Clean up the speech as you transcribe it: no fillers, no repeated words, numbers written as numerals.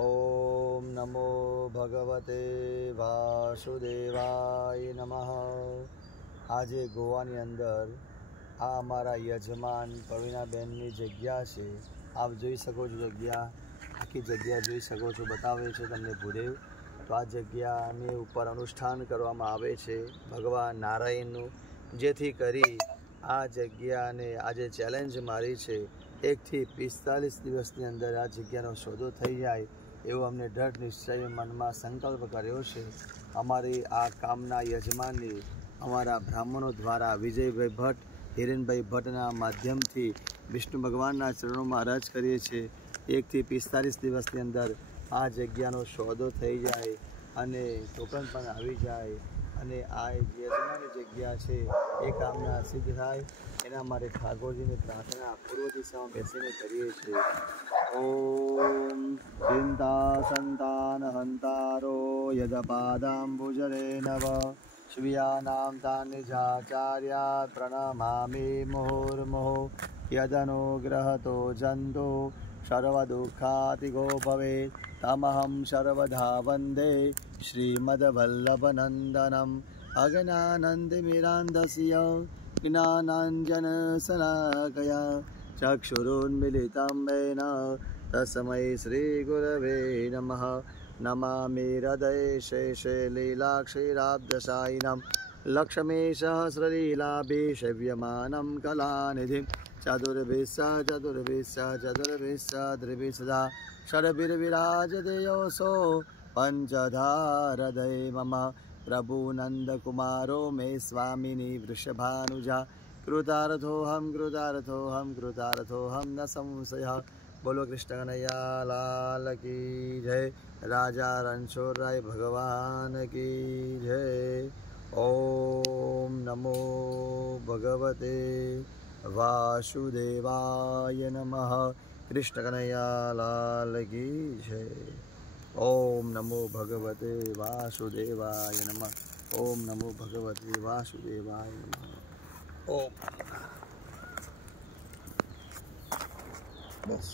ओम नमो भगवते वासुदेवाय नमः। आज गोवानी अंदर आ अमारा यजमान प्रवीणाबेननी जग्या छे। आप जोई सको छो जग्या, आखी जग्या जोई सको छो, बतावे छे तमने भूदेव। तो आ जग्यानी उपर अनुष्ठान करवामां आवे छे भगवान नारायणनुं, जेथी करी आ जग्याने आज चेलेन्ज मारी छे 1 થી 45 દિવસની અંદર આ જગ્યાનો સોદો થઈ જાય એવો અમને દૃઢ નિશ્ચય મનમાં સંકલ્પ કર્યો છે। અમારી આ કામના યજમાનની અમારા બ્રાહ્મણો દ્વારા વિજયભાઈ ભટ્ટ, હિરેનભાઈ ભટ્ટના માધ્યમથી વિષ્ણુ ભગવાનના ચરણોમાં અરજ કરીએ છીએ 1 થી 45 દિવસની અંદર આ જગ્યાનો સોદો થઈ જાય અને ટોકન પણ આવી જાય અને આ યજમાનની જગ્યા છે એ કામના સિદ્ધ થાય એના માટે ઠાકોરજીની પ્રાર્થના પૂર્વ દિશામાં બેસીને કરીએ છીએ। ઓમ ચિંતા સંતાન હંતારો યદપાદાંબુજરે નવ શ્રિયાનામ તાનિજાચાર્યા પ્રણમામિ મુહુર્મુહુ યદનુગ્રહતો જંતુ સર્વદુઃખાતિગો ભવેत् તમહં સર્વદા વંદે શ્રીમદ્વલ્લભનંદનમ અજ્ઞાનંદમિરાન્ધસ્ય જ્ઞાનાંજનશલાકયા ચક્ષુરુન્મિલિतं येन तस्मै श्रीगुरवे नमः। नमामि हृदये शेषे लीलाक्षीराब्धसायिनं लक्ष्मीसहस्रलीलाभिसेव्यमानं कलानिधिं चतुर्भिस्सा षड्भिर्विराजते योऽसौ पञ्चधारदये मम प्रभुनन्दकुमारो मे स्वामिनी वृषभानुजा कृतार्थोऽहं न संशयः। बोलो कृष्ण कन्हैया लाल की जय। राजा रणछोड़राय भगवान की जय। ओम नमो भगवते वासुदेवाय नमः। कृष्ण कन्हैया लाल की जय। ओम नमो भगवते वासुदेवाय नमः। ओम नमो भगवते वासुदेवाय नमः। ओम बस।